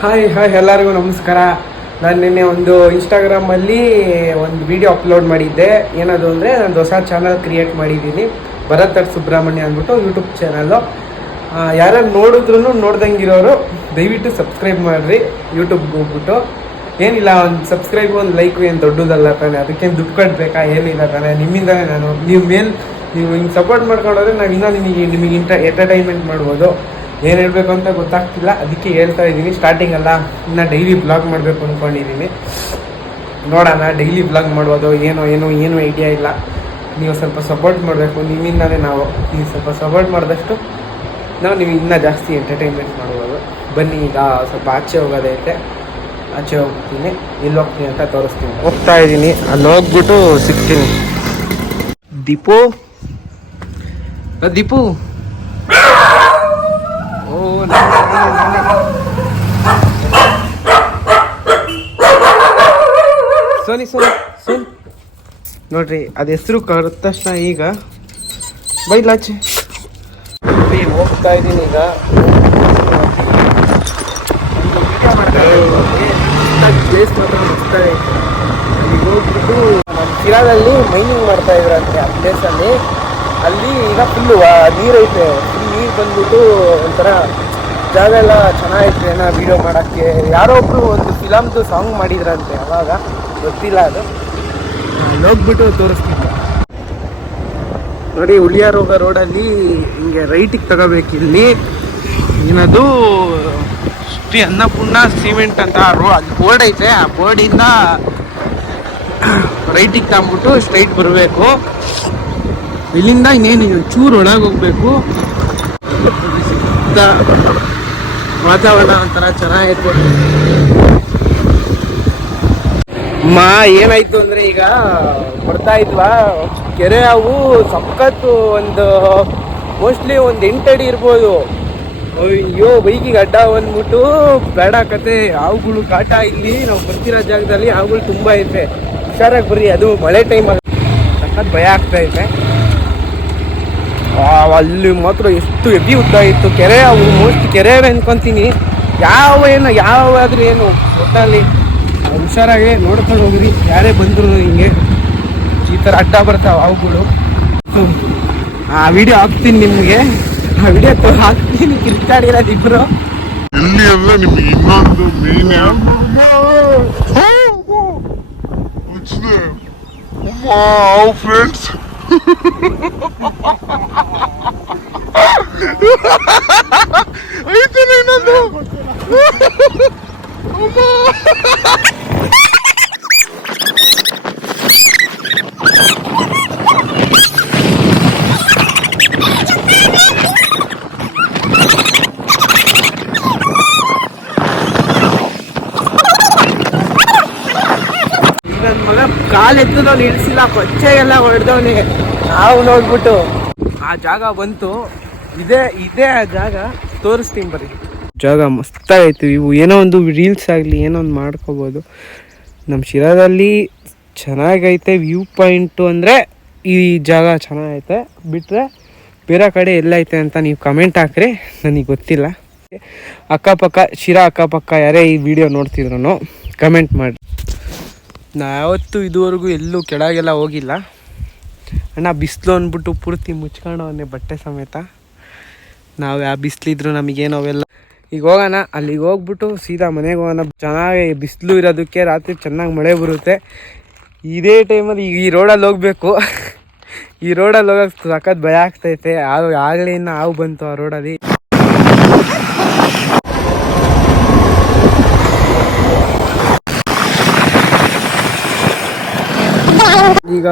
Hi ಎಲ್ಲರಿಗೂ ನಮಸ್ಕಾರ. ನಾನು ನಿನ್ನೆ ಒಂದು ಇನ್ಸ್ಟಾಗ್ರಾಮಲ್ಲಿ ಒಂದು ವಿಡಿಯೋ ಅಪ್ಲೋಡ್ ಮಾಡಿದ್ದೆ. ಏನದು ಅಂದರೆ ನಾನು ಹೊಸ ಚಾನಲ್ ಕ್ರಿಯೇಟ್ ಮಾಡಿದ್ದೀನಿ, ಭರತ್ ಸುಬ್ರಹ್ಮಣ್ಯ ಅಂದ್ಬಿಟ್ಟು ಯೂಟ್ಯೂಬ್ ಚಾನಲ್ಲು. ಯಾರು ನೋಡಿದ್ರು ನೋಡ್ದಂಗಿರೋರು ದಯವಿಟ್ಟು ಸಬ್ಸ್ಕ್ರೈಬ್ ಮಾಡಿರಿ ಯೂಟ್ಯೂಬ್ಗೆ ಹೋಗ್ಬಿಟ್ಟು. ಏನಿಲ್ಲ, ಒಂದು ಸಬ್ಸ್ಕ್ರೈಬ್ ಒಂದು ಲೈಕು ಏನು ದೊಡ್ಡದಲ್ಲ ತಾನೆ, ಅದಕ್ಕೇನು ದುಡ್ಡು ಕಟ್ಟಬೇಕಾ, ಏನಿಲ್ಲ ತಾನೆ. ನಿಮ್ಮಿಂದಲೇ ನೀವು ಹಿಂಗೆ ಸಪೋರ್ಟ್ ಮಾಡ್ಕೊಂಡ್ರೆ ನಾವು ಇನ್ನೂ ನಿಮಗೆ ಎಂಟರ್ಟೈನ್ಮೆಂಟ್ ಮಾಡ್ಬೋದು. ಏನು ಹೇಳಬೇಕು ಅಂತ ಗೊತ್ತಾಗ್ತಿಲ್ಲ, ಅದಕ್ಕೆ ಹೇಳ್ತಾ ಇದ್ದೀನಿ. ಸ್ಟಾರ್ಟಿಂಗಲ್ಲ ಇನ್ನು ಡೈಲಿ ಬ್ಲಾಗ್ ಮಾಡಬೇಕು ಅಂದ್ಕೊಂಡಿದ್ದೀನಿ. ನೋಡೋಣ ಡೈಲಿ ಬ್ಲಾಗ್ ಮಾಡ್ಬೋದು, ಏನು ಐಡಿಯಾ ಇಲ್ಲ. ನೀವು ಸ್ವಲ್ಪ ಸಪೋರ್ಟ್ ಮಾಡಬೇಕು, ನಿಮ್ಮಿಂದಲೇ ನೀವು ಸ್ವಲ್ಪ ಸಪೋರ್ಟ್ ಮಾಡಿದಷ್ಟು ನಿಮಗೆ ಇನ್ನೂ ಜಾಸ್ತಿ ಎಂಟರ್ಟೈನ್ಮೆಂಟ್ ಮಾಡ್ಬೋದು. ಬನ್ನಿ, ಈಗ ಸ್ವಲ್ಪ ಆಚೆ ಹೋಗೋದೈತೆ, ಆಚೆ ಹೋಗ್ತೀನಿ. ಎಲ್ಲಿ ಹೋಗ್ತೀನಿ ಅಂತ ತೋರಿಸ್ತೀನಿ. ಹೋಗ್ತಾ ಇದ್ದೀನಿ, ಅಲ್ಲಿ ಹೋಗ್ಬಿಟ್ಟು ಸಿಗ್ತೀನಿ. ದೀಪು ಸೋನಿ ನೋಡ್ರಿ, ಅದು ಹೆಸರು ಕರೆದ ತಕ್ಷಣ ಈಗ ಬೈಲಾಚೆ ಹೋಗ್ತಾ ಇದ್ದೀನಿ. ಈಗ ಪ್ಲೇಸ್ ಮಾತ್ರ ಹೋಗ್ತಾರೆ. ಅಲ್ಲಿಗೆ ಹೋಗ್ಬಿಟ್ಟು ನಮ್ಮ ಶಿರಾದಲ್ಲಿ ಮೈನಿಂಗ್ ಮಾಡ್ತಾ ಇದ್ರಂತೆ ಆ ಪ್ಲೇಸಲ್ಲಿ. ಅಲ್ಲಿ ಈಗ ಫುಲ್ಲು ನೀರೈತೆ, ಫುಲ್ ನೀರು ಬಂದ್ಬಿಟ್ಟು ಒಂಥರ ಜಾಗ ಎಲ್ಲ ಚೆನ್ನಾಗೈತೆ ಏನೋ ವೀಡಿಯೋ ಮಾಡೋಕ್ಕೆ. ಯಾರೋ ಒಬ್ಬರು ಒಂದು ಫಿಲಮ್ದು ಸಾಂಗ್ ಮಾಡಿದ್ರಂತೆ, ಅವಾಗ ಗೊತ್ತಿಲ್ಲ ಅದು. ಹೋಗ್ಬಿಟ್ಟು ತೋರಿಸ್ತೀನಿ ನೋಡಿ. ಹುಳಿಯಾರೋಗ ರೋಡಲ್ಲಿ ಹಿಂಗೆ ರೈಟಿಗೆ ತಗೋಬೇಕು. ಇಲ್ಲಿ ಏನದು ಶ್ರೀ ಅನ್ನಪೂರ್ಣ ಸಿಮೆಂಟ್ ಅಂತ ಅಲ್ಲಿ ಬೋರ್ಡ್ ಐತೆ. ಆ ಬೋರ್ಡಿಂದ ರೈಟಿಗೆ ತಗೊಂಬಿಟ್ಟು ಸ್ಟ್ರೈಟ್ ಬರಬೇಕು. ಇಲ್ಲಿಂದ ಇನ್ನೇನು ಚೂರು ಒಳಗೆ ಹೋಗ್ಬೇಕು. ವಾತಾವರಣ ಒಂಥರ ಚೆನ್ನಾಗೈತೆ. ಏನಾಯ್ತು ಅಂದರೆ ಈಗ ಬರ್ತಾ ಇದ್ವಾ, ಕೆರೆ ಅವು ಸಖತ್ತು ಒಂದು ಮೋಸ್ಟ್ಲಿ ಒಂದು 8 ಅಡಿ ಇರ್ಬೋದು. ಅಯ್ಯೋ, ಬೈಕಿಗೆ ಅಡ್ಡ ಬಂದ್ಬಿಟ್ಟು ಬೇಡ ಕತೆ. ಹಾವುಗಳು ಕಾಟ ಇಲ್ಲಿ ನಾವು ಬರ್ತಿರೋ ಜಾಗದಲ್ಲಿ ಹಾವುಗಳು ತುಂಬ ಐತೆ. ಹುಷಾರಾಗಿ ಬರ್ರಿ, ಅದು ಮಳೆ ಟೈಮಲ್ಲಿ ಸಖತ್ ಭಯ ಆಗ್ತಾ ಐತೆ. ಅಲ್ಲಿ ಮಾತ್ರ ಎಷ್ಟು ಹೆವಿ ಉದ್ದ ಇತ್ತು ಕೆರೆ. ಅವು ಮೋಸ್ಟ್ ಕೆರೆ ಅನ್ಕೊಂತೀನಿ. ಯಾವಾದ್ರೂ ಏನು ಒಟ್ಟಲ್ಲಿ ಹುಷಾರಾಗಿ ನೋಡ್ಕೊಂಡು ಹೋಗ್ರಿ. ಯಾರೇ ಬಂದ್ರು ಹಿಂಗೆ ಈ ಥರ ಅಡ್ಡ ಬರ್ತಾವೆ ಅವುಗಳು. ಆ ವಿಡಿಯೋ ಹಾಕ್ತೀನಿ ನಿಮಗೆ, ಆ ವಿಡಿಯೋ ಹಾಕ್ತೀನಿ. ಕಿರ್ಚಾಡಿರೋದು ಇಬ್ರು. ಇಲ್ಲಿ ಅಂದ್ರೆ ನಿಮ್ಗೆ ಇನ್ನೊಂದು ಫ್ರೆಂಡ್ಸ್ ಐತೆ ಇನ್ನೊಂದು. ನನ್ನ ಮಗ ಕಾಲೆತ್ತದ ನಿಲ್ಸಿಲ್ಲ, ಕೊಚ್ಚೆಗೆಲ್ಲ ಹೊಡೆದವನಿ. ನಾವು ನೋಡ್ಬಿಟ್ಟು ಆ ಜಾಗ ಬಂತು. ಇದೇ ಆ ಜಾಗ, ತೋರಿಸ್ತೀನಿ ಬರ್ರಿ. ಜಾಗ ಮಸ್ತಾಗೈತೆ. ಇವು ಏನೋ ಒಂದು ರೀಲ್ಸ್ ಆಗಲಿ ಏನೋ ಒಂದು ಮಾಡ್ಕೋಬೋದು. ನಮ್ಮ ಶಿರಾದಲ್ಲಿ ಚೆನ್ನಾಗೈತೆ ವ್ಯೂ ಪಾಯಿಂಟು. ಅಂದರೆ ಈ ಜಾಗ ಚೆನ್ನಾಗೈತೆ. ಬಿಟ್ಟರೆ ಬೇರೆ ಕಡೆ ಎಲ್ಲೈತೆ ಅಂತ ನೀವು ಕಮೆಂಟ್ ಹಾಕ್ರಿ, ನನಗೆ ಗೊತ್ತಿಲ್ಲ. ಶಿರಾ ಅಕ್ಕಪಕ್ಕ ಯಾರೇ ಈ ವಿಡಿಯೋ ನೋಡ್ತಿದ್ರು ಕಮೆಂಟ್ ಮಾಡಿ. ಯಾವತ್ತೂ ಇದುವರೆಗೂ ಎಲ್ಲೂ ಕೆಳಗೆಲ್ಲ ಹೋಗಿಲ್ಲ ಅಣ್ಣ. ಬಿಸಿಲು ಅಂದ್ಬಿಟ್ಟು ಪೂರ್ತಿ ಮುಚ್ಕೊಂಡವನ್ನೇ ಬಟ್ಟೆ ಸಮೇತ. ನಾವು ಯಾವ ಬಿಸಿಲಿದ್ರು ನಮಗೇನು ಅವೆಲ್ಲ. ಈಗ ಹೋಗೋಣ, ಅಲ್ಲಿಗೆ ಹೋಗ್ಬಿಟ್ಟು ಸೀದಾ ಮನೆಗೆ ಹೋಗೋಣ. ಚೆನ್ನಾಗಿ ಬಿಸಿಲು ಇರೋದಕ್ಕೆ ರಾತ್ರಿ ಚೆನ್ನಾಗಿ ಮಳೆ ಬರುತ್ತೆ. ಇದೇ ಟೈಮಲ್ಲಿ ಈಗ ಈ ರೋಡಲ್ಲಿ ಹೋಗ್ಬೇಕು. ಈ ರೋಡಲ್ಲಿ ಹೋಗೋಕ್ಕೆ ಸಖತ್ ಭಯ ಆಗ್ತೈತೆ. ಆಗಲೇ ಇನ್ನು ಹಾವು ಬಂತು ಆ ರೋಡಲ್ಲಿ. ಈಗ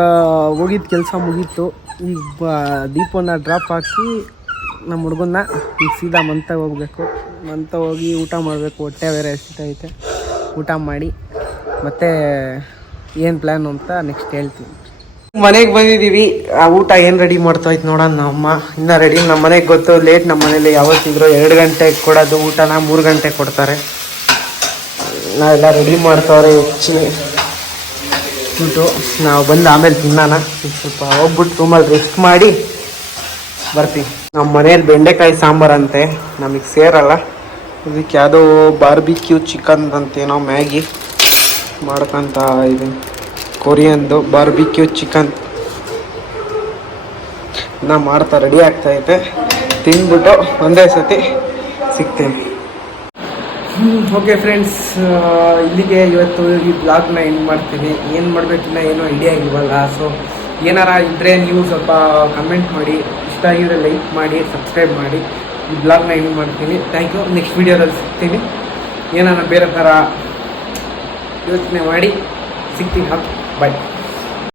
ಹೋಗಿದ್ದ ಕೆಲಸ ಮುಗೀತು. ಈಗ ದೀಪನ ಡ್ರಾಪ್ ಹಾಕಿ ನಮ್ಮ ಹುಡುಗನ್ನ ಈಗ ಸೀದಾ ಮಂತಾಗ ಹೋಗ್ಬೇಕು. ಹೋಗಿ ಊಟ ಮಾಡಬೇಕು. ಹೊಟ್ಟೆ ಬೇರೆ ಎಷ್ಟೈತೆ. ಊಟ ಮಾಡಿ ಮತ್ತೆ ಏನು ಪ್ಲ್ಯಾನ್ ಅಂತ ನೆಕ್ಸ್ಟ್ ಹೇಳ್ತೀನಿ. ಮನೆಗೆ ಬಂದಿದ್ದೀವಿ. ಆ ಊಟ ಏನು ರೆಡಿ ಮಾಡ್ತಾಯಿತ್ತು ನೋಡೋಣ. ನಮ್ಮಮ್ಮ ಇನ್ನೂ ರೆಡಿ. ನಮ್ಮ ಮನೆಗೆ ಗೊತ್ತು ಲೇಟ್. ನಮ್ಮ ಮನೇಲಿ ಯಾವತ್ತಿದ್ರು 2 ಗಂಟೆಗೆ ಕೊಡೋದು ಊಟನ 3 ಗಂಟೆಗೆ ಕೊಡ್ತಾರೆ. ನಾವೆಲ್ಲ ರೆಡಿ ಮಾಡ್ತಾವ್ರೆ ಹೆಚ್ಚಿ ಬಿಟ್ಟು ನಾವು ಬಂದು ಆಮೇಲೆ ತಿನ್ನೋಣ. ಸ್ವಲ್ಪ ಹೋಗ್ಬಿಟ್ಟು ರೂಮಲ್ಲಿ ರೆಸ್ಟ್ ಮಾಡಿ ಬರ್ತೀವಿ. ನಮ್ಮ ಮನೇಲಿ ಬೆಂಡೆಕಾಯಿ ಸಾಂಬಾರು ಅಂತೆ, ನಮಗೆ ಸೇರಲ್ಲ. ಅದಕ್ಕೆ ಯಾವುದೋ ಬಾರ್ಬಿಕ್ಯೂ ಚಿಕನ್ ಅಂತೇನೋ ಮ್ಯಾಗಿ ಮಾಡ್ಕೊಂತ ಇದು ಕೊರಿಯನ್ದು ಬಾರ್ಬಿಕ್ಯೂ ಚಿಕನ್ ಮಾಡ್ತಾ ರೆಡಿ ಆಗ್ತಾಯಿದೆ. ತಿಂದ್ಬಿಟ್ಟು ಒಂದೇ ಸತಿ ಸಿಗ್ತೀನಿ. ಓಕೆ ಫ್ರೆಂಡ್ಸ್, ಇಲ್ಲಿಗೆ ಇವತ್ತು ಈ ಬ್ಲಾಗ್ನ ಎಂಡ್ ಮಾಡ್ತೀನಿ. ಏನು ಮಾಡಬೇಕಿನ್ನ ಏನೋ ಐಡಿಯಾ ಇಲ್ವಲ್ಲ. ಸೊ ಏನಾರ ಇದ್ದರೆ ನೀವು ಸ್ವಲ್ಪ ಕಮೆಂಟ್ ಮಾಡಿ, ಇಷ್ಟ ಆಗಿದ್ರೆ ಲೈಕ್ ಮಾಡಿ, ಸಬ್ಸ್ಕ್ರೈಬ್ ಮಾಡಿ. ಈ ಬ್ಲಾಗ್ನ ಎಂಡ್ ಮಾಡ್ತೀನಿ. Thank you. ನೆಕ್ಸ್ಟ್ ವೀಡಿಯೋದಲ್ಲಿ ಸಿಗ್ತೀನಿ. ಏನಾರ ಬೇರೆ ಥರ ಯೋಚನೆ ಮಾಡಿ ಸಿಗ್ತೀನಿ. ಬಾಯ್.